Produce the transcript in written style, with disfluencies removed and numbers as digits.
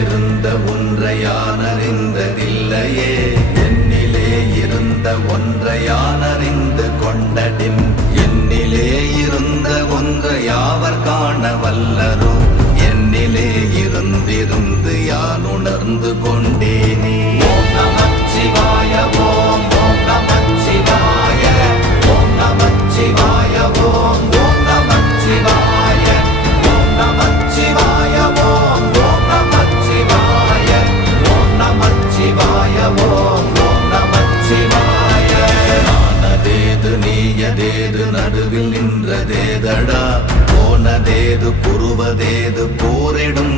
இருந்த ஒன்றை யான் அறிந்ததில்லையே, என்னிலே இருந்த ஒன்றை யான் அறிந்து கொண்டடின், என்னிலே இருந்த ஒன்றை யாவர் காண வல்லரோ, என்னிலே இருந்திருந்து யான் உணர்ந்து கொண்டேனே. ஓம் நமச்சிவாய ஓம் ஓம் நமச்சிவாய ஓம் நமச்சிவாய ஓம் ஓம் நமச்சிவாய ஓம் நமச்சிவாய ஓம் ஓம் நமச்சிவாய ஓம் நமச்சிவாய ஓம் ஓம் நமச்சிவாய. நானதேது நீயதேது நடுவில் நின்றதேதடா, போனதேது புருவதேது போரிடும்